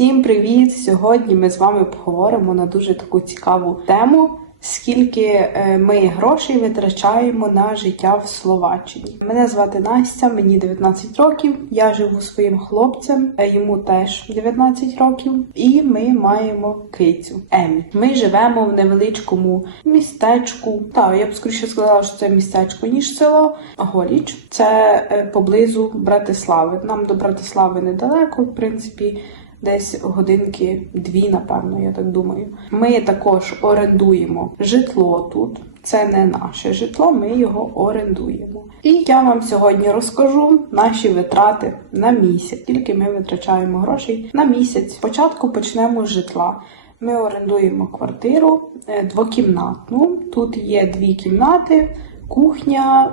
Всім привіт! Сьогодні ми з вами поговоримо на дуже таку цікаву тему. Скільки е, ми грошей витрачаємо на життя в Словаччині? Мене звати Настя, мені 19 років. Я живу своїм хлопцем, е, йому теж 19 років, і ми маємо кицю Емі. Ми живемо в невеличкому містечку. Так, я б скоріше сказала, що це містечко ніж село Голіч. Це е, поблизу Братислави. Нам до Братислави недалеко, в принципі. Десь годинки дві, напевно, я так думаю. Ми також орендуємо житло тут. Це не наше житло, ми його орендуємо. І я вам сьогодні розкажу наші витрати на місяць. Тільки ми витрачаємо грошей на місяць. Спочатку почнемо з житла. Ми орендуємо квартиру е, двокімнатну. Тут є дві кімнати, кухня,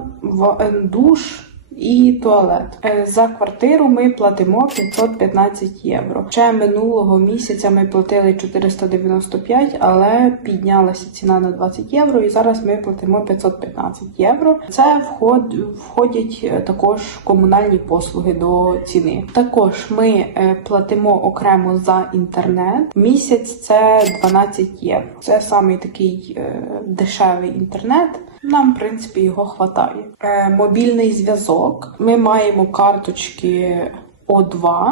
е, душ і туалет. Е, За квартиру ми платимо 515 євро. Ще минулого місяця ми платили 495, але піднялася ціна на 20 євро, і зараз ми платимо 515 євро. Це вход, входять е, також комунальні послуги до ціни. Також ми е, платимо окремо за інтернет. Місяць це 12 євро. Це самий такий дешевий інтернет. Нам, в принципі, його хватає. Е, мобільний зв'язок. Ми маємо карточки О2.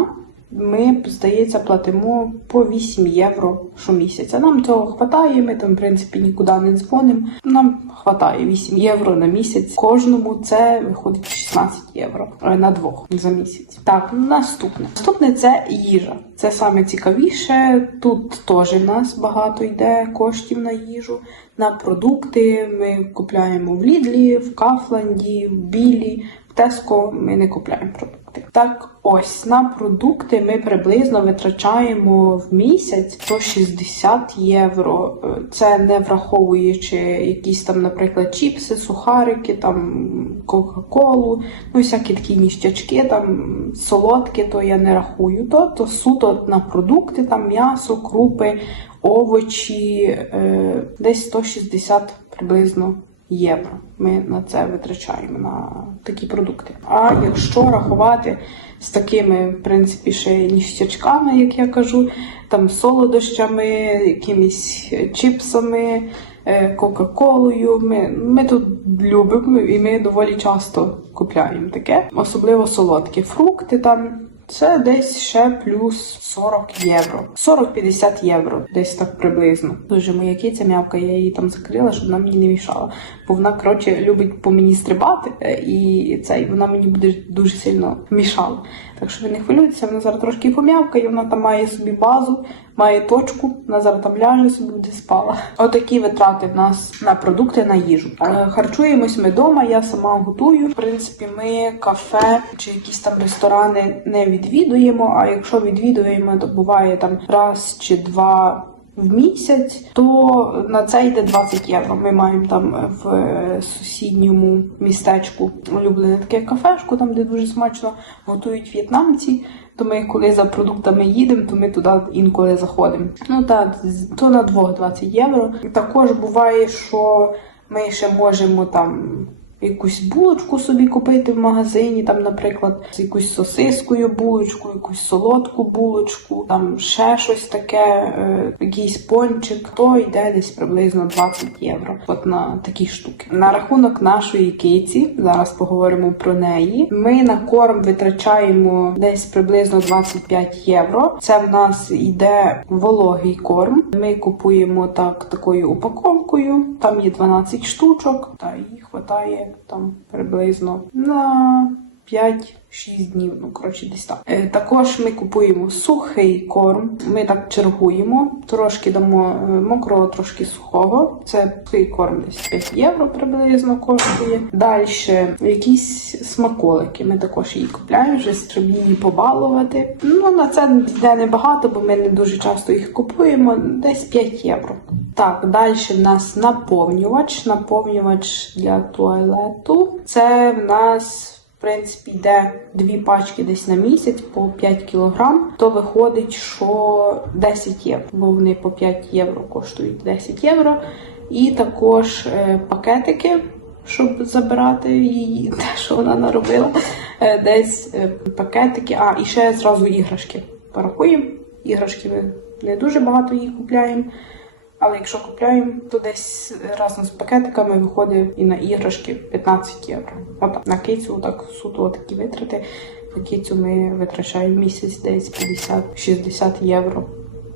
Ми, здається, платимо по 8 євро щомісяця. Нам цього хватає, ми там, в принципі, нікуди не дзвонимо. Нам хватає 8 євро на місяць. Кожному це виходить 16 євро е, на двох за місяць. Так, наступне. Наступне це їжа. Це саме цікавіше. Тут теж в нас багато йде коштів на їжу, на продукти. Ми купляємо в Лідлі, в Кафланді, в Білі. В Теско ми не купляємо продукти. Так, ось на продукти ми приблизно витрачаємо в місяць 160 євро. Е, Це не враховуючи якісь там, наприклад, чіпси, сухарики, там Кока-Колу, ну всякі такі ніщачки, там солодкі, то я не рахую. То, то суто на продукти, там м'ясо, крупи, овочі, е, десь 160 приблизно євро. Ми на це витрачаємо на такі продукти. А якщо рахувати з такими, в принципі, ще ніштячками, як я кажу, там солодощами, якимись чіпсами, е, Кока-Колою. Ми, ми тут любимо і ми доволі часто купляємо таке, особливо солодкі фрукти там. Це десь ще плюс 40 євро. 40-50 євро, десь так приблизно. Дуже моя киця м'явка, я її там закрила, щоб вона мені не мішала. Бо вона, коротше, любить по мені стрибати, е, і це, і вона мені буде дуже сильно мішала. Так що ви не хвилюйтеся, вона зараз трошки пом'явкає, вона там має собі базу, має точку, вона зараз там ляже собі буде спала. Отакі витрати в нас на продукти, на їжу. Е, Харчуємось ми вдома, я сама готую. В принципі, ми кафе чи якісь там ресторани не відвідуємо. А якщо відвідуємо, то буває там раз чи два. В місяць, то на це йде 20 євро. Ми маємо там в е, сусідньому містечку улюблене таке кафешку, там де дуже смачно готують в'єтнамці. То ми, коли за продуктами їдемо, то ми туди інколи заходимо. Ну так, з- то на двох 20 євро. Також буває, що ми ще можемо там. Якусь булочку собі купити в магазині, там, наприклад, з якусь сосискою булочку, якусь солодку булочку, там ще щось таке, е, якийсь пончик, то йде десь приблизно 20 євро. От на такі штуки. На рахунок нашої киці, зараз поговоримо про неї. Ми на корм витрачаємо десь приблизно 25 євро. Це в нас йде вологий корм. Ми купуємо так такою упаковкою. Там є 12 штучок, та їх вистачає там приблизно на 5-6 днів, ну коротше, десь так. Е, також ми купуємо сухий корм. Ми так чергуємо, трошки дамо е, мокрого, трошки сухого. Це сухий корм десь 5 євро приблизно коштує. Далі якісь смаколики. Ми також її купляємо, вже, щоб її побалувати. Ну на це йде небагато, бо ми не дуже часто їх купуємо. Десь 5 євро. Так, далі в нас наповнювач. Наповнювач для туалету. Це в нас в принципі, йде дві пачки десь на місяць по 5 кілограм, то виходить, що 10 євро, бо вони по 5 євро коштують 10 євро. І також е, пакетики, щоб забирати її, те, що вона наробила. Е, десь е, пакетики, а і ще зразу іграшки. Порахуємо. Іграшки ми не дуже багато їх купляємо. Але якщо купляємо, то десь разом з пакетиками виходить і на іграшки 15 євро. От на кицю, так суто такі витрати. На кицю ми витрачаємо місяць десь 50-60 євро.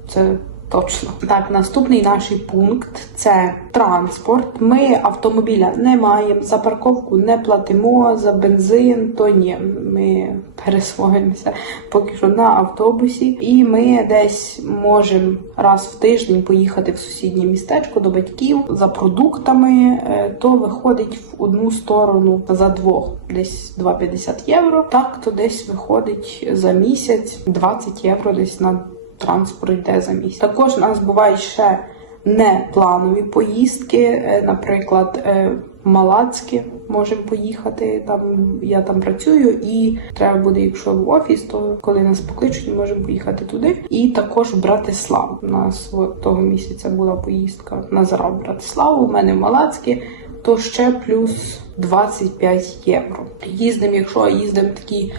Це точно. Так, наступний наш пункт це транспорт. Ми автомобіля не маємо, за парковку не платимо, за бензин, то ні. Ми пересуваємося поки що на автобусі, і ми десь можемо раз в тиждень поїхати в сусіднє містечко до батьків за продуктами. е, То виходить в одну сторону за двох, десь 2,50 євро. Так, то десь виходить за місяць 20 євро десь на транспорт йде за місяць. Також у нас бувають ще непланові поїздки, е, наприклад, е, Малацьке можемо поїхати. Там я там працюю, і треба буде, якщо в офіс, то коли нас покличуть, можемо поїхати туди. І також в Братиславу. У нас от того місяця була поїздка на Зара в Братиславу. У мене в Малацьке, то ще плюс 25 євро. Їздимо, якщо їздимо такі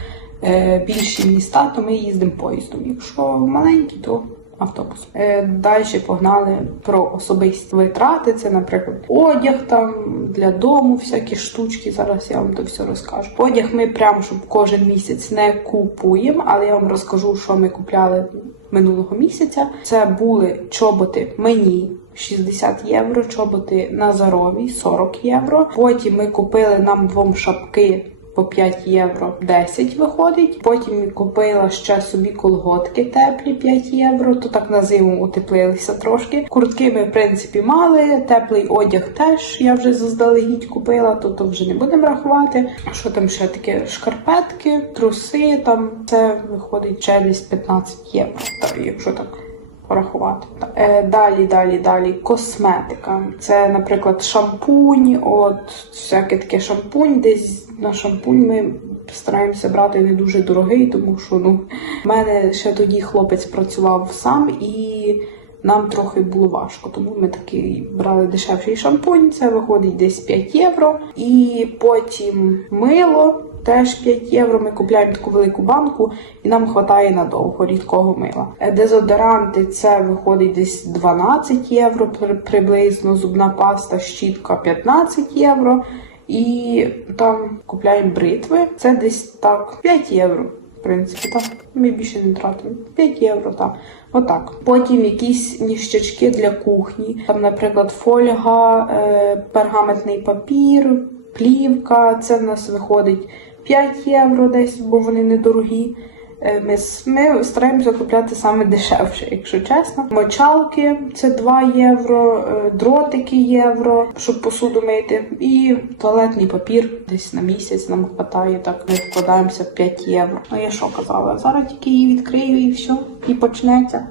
більші міста, то ми їздимо поїздом. Якщо маленькі, то автобус. Е, далі погнали про особисті витрати. Це, наприклад, одяг там для дому, всякі штучки. Зараз я вам то все розкажу. Одяг ми прямо щоб кожен місяць не купуємо, але я вам розкажу, що ми купляли минулого місяця. Це були чоботи мені. 60 євро, чоботи Назарові 40 євро. Потім ми купили нам двом шапки по 5 євро 10 виходить. Потім купила ще собі колготки теплі 5 євро, то так на зиму утеплилися трошки. Куртки ми, в принципі, мали, теплий одяг теж я вже заздалегідь купила, то, то вже не будемо рахувати. Що там ще таке? Шкарпетки, труси, там це виходить ще десь 15 євро, так, якщо так порахувати. Е, далі, далі, далі. Косметика. Це, наприклад, шампунь, от всяке таке шампунь. Десь на шампунь ми стараємося брати не дуже дорогий, тому що ну, в мене ще тоді хлопець працював сам і. Нам трохи було важко, тому ми такий брали дешевший шампунь, це виходить десь 5 євро. І потім мило теж 5 євро. Ми купляємо таку велику банку, і нам вистачає надовго рідкого мила. Е, Дезодоранти це виходить десь 12 євро приблизно. Зубна паста, щітка 15 євро. І там купляємо бритви. Це десь так 5 євро. В принципі, так. Ми більше не тратимо. 5 євро, так. Отак. Потім якісь ніщачки для кухні. Там, наприклад, фольга, е, пергаментний папір, плівка. Це в нас виходить 5 євро десь, бо вони недорогі. Е, Ми, ми стараємося купляти саме дешевше, якщо чесно. Мочалки це 2 євро, е, дротики євро, щоб посуду мити. І туалетний папір десь на місяць нам вистачає. Так ми вкладаємося в 5 євро. Ну я що казала? Зараз тільки її відкрию і все. І почнеться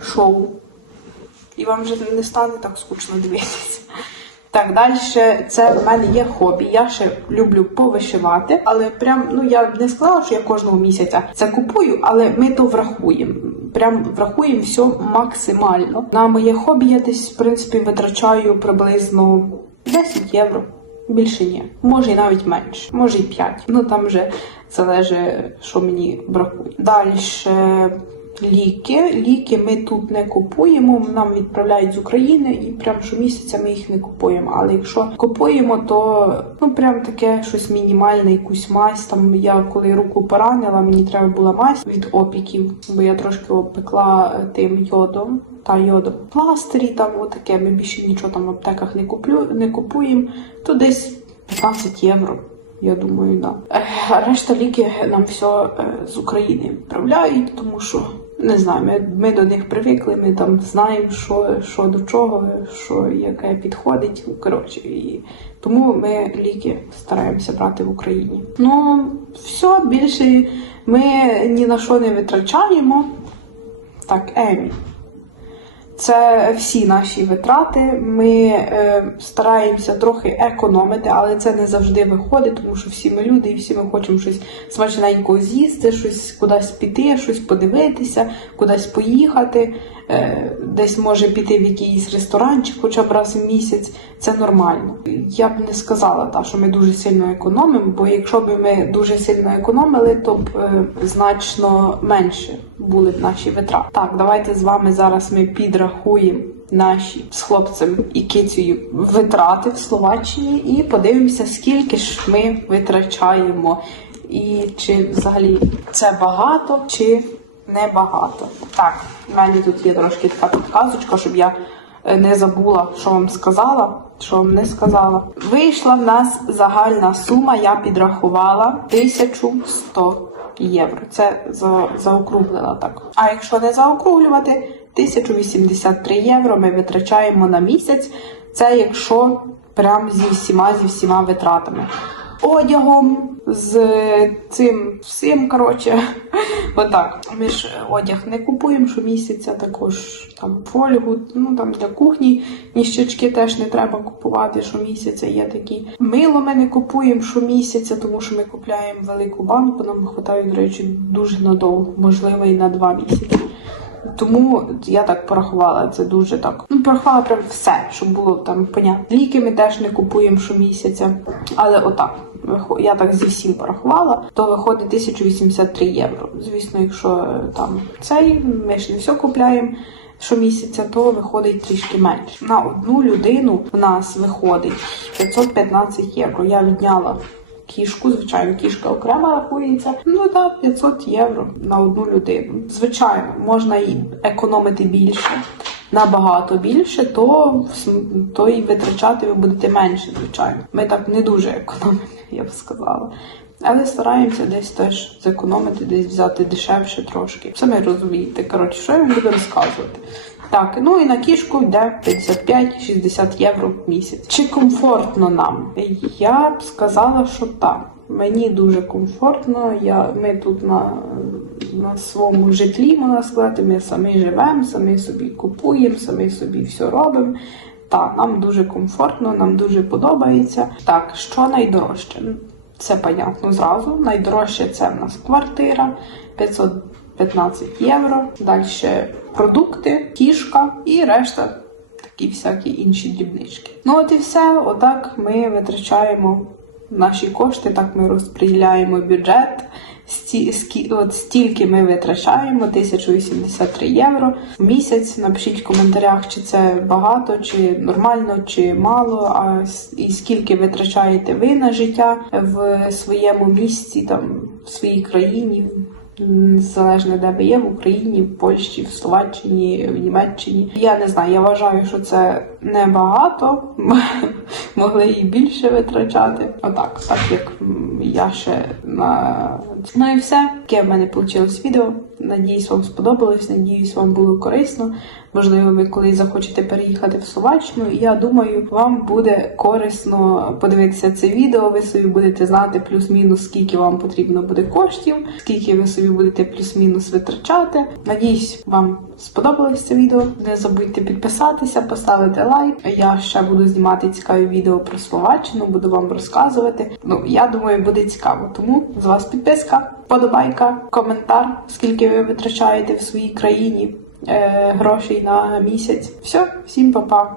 шоу. І вам вже не стане так скучно дивитися. Так, далі це в мене є хобі. Я ще люблю повишивати, але прям ну я не сказала, що я кожного місяця це купую, але ми то врахуємо. Прям врахуємо все максимально. На моє хобі я десь в принципі витрачаю приблизно 10 євро. Більше ні, може і навіть менше, може і 5. Ну там вже залежить, що мені бракує. Далі ліки. Ліки ми тут не купуємо. Нам відправляють з України, і прям щомісяця ми їх не купуємо. Але якщо купуємо, то ну прям таке щось мінімальне, якусь мазь. Там я коли руку поранила, мені треба була мазь від опіків, бо я трошки опекла е, тим йодом. Та йодом пластирі, там отаке. Ми більше нічого там в аптеках не куплю, не купуємо. То десь 15 євро. Я думаю, да. Е, решта ліки нам все з України відправляють, тому що не знаю, ми, ми до них привикли, ми там знаємо, що, що до чого, що яке підходить. Коротше, і тому ми ліки стараємося брати в Україні. Ну, все, більше ми ні на що не витрачаємо. Так, Емі. Це всі наші витрати. Ми е, стараємося трохи економити, але це не завжди виходить, тому що всі ми люди і всі ми хочемо щось смачненько з'їсти, щось кудись піти, щось подивитися, кудись поїхати, десь може піти в якийсь ресторанчик, хоча б раз в місяць. Це нормально. Я б не сказала, та, що ми дуже сильно економимо, бо якщо б ми дуже сильно економили, то б е, значно менше були б наші витрати. Так, давайте з вами зараз ми підрахуємо наші з хлопцем і кицею витрати в Словаччині і подивимося, скільки ж ми витрачаємо, і чи взагалі це багато, чи небагато. Так, в мене тут є трошки така підказочка, щоб я е, не забула, що вам сказала, що вам не сказала. Вийшла в нас загальна сума, я підрахувала 1100 євро. Це за, заокруглила так. А якщо не заокруглювати, 1083 євро ми витрачаємо на місяць. Це якщо прям зі всіма зі всіма витратами. Одягом, з цим всім, коротше, отак. Ми ж одяг не купуємо щомісяця, також там фольгу, ну там для кухні ніщачки теж не треба купувати щомісяця. Є такі. Мило ми не купуємо щомісяця, тому що ми купляємо велику банку, нам вистачає, до речі, дуже надовго, можливо, і на два місяці. Тому я так порахувала, це дуже так. Ну, порахувала прям все, щоб було там понятно. Ліки ми теж не купуємо щомісяця. Але отак, я так зі всім порахувала, то виходить 1083 євро. Звісно, якщо там цей, ми ж не все купляємо. Щомісяця, то виходить трішки менше. На одну людину в нас виходить 515 євро. Я відняла кішку, звичайно, кішка окремо рахується. Ну так, 500 євро на одну людину. Звичайно, можна і економити більше, набагато більше, то, то і витрачати ви будете менше, звичайно. Ми так не дуже економимо, я б сказала. Але стараємося десь теж зекономити, десь взяти дешевше трошки. Самі розумієте, коротше, що я вам буду розказувати. Так, ну і на кішку йде 55-60 євро в місяць. Чи комфортно нам? Я б сказала, що так. Мені дуже комфортно. Я, ми тут на, на своєму житлі, можна сказати, ми самі живемо, самі собі купуємо, самі собі все робимо. Так, нам дуже комфортно, нам дуже подобається. Так, що найдорожче? Це понятно зразу. Найдорожче це в нас квартира 515 євро. Далі продукти, кішка і решта такі всякі інші дрібнички. Ну от і все. Отак ми витрачаємо наші кошти, так ми розподіляємо бюджет. От стільки ми витрачаємо 1083 євро в місяць. Напишіть в коментарях, чи це багато, чи нормально, чи мало. А і скільки витрачаєте ви на життя в своєму місці, там в своїй країні. Залежно де ви є, в Україні, в Польщі, в Словаччині, в Німеччині. Я не знаю, я вважаю, що це небагато. Могли і більше витрачати. Отак, так як я ще на ну і все. Таке в мене вийшло відео. Надіюсь, вам сподобалось. Надіюсь, вам було корисно. Можливо, ви колись захочете переїхати в Словаччину. Я думаю, вам буде корисно подивитися це відео. Ви собі будете знати плюс-мінус, скільки вам потрібно буде коштів, скільки ви собі будете плюс-мінус витрачати. Надіюсь, вам сподобалось це відео. Не забудьте підписатися, поставити лайк. Я ще буду знімати цікаві відео про Словаччину, буду вам розказувати. Ну, я думаю, буде цікаво. Тому з вас підписка, подобайка, коментар, скільки ви витрачаєте в своїй країні е, грошей на місяць. Все, всім па-па!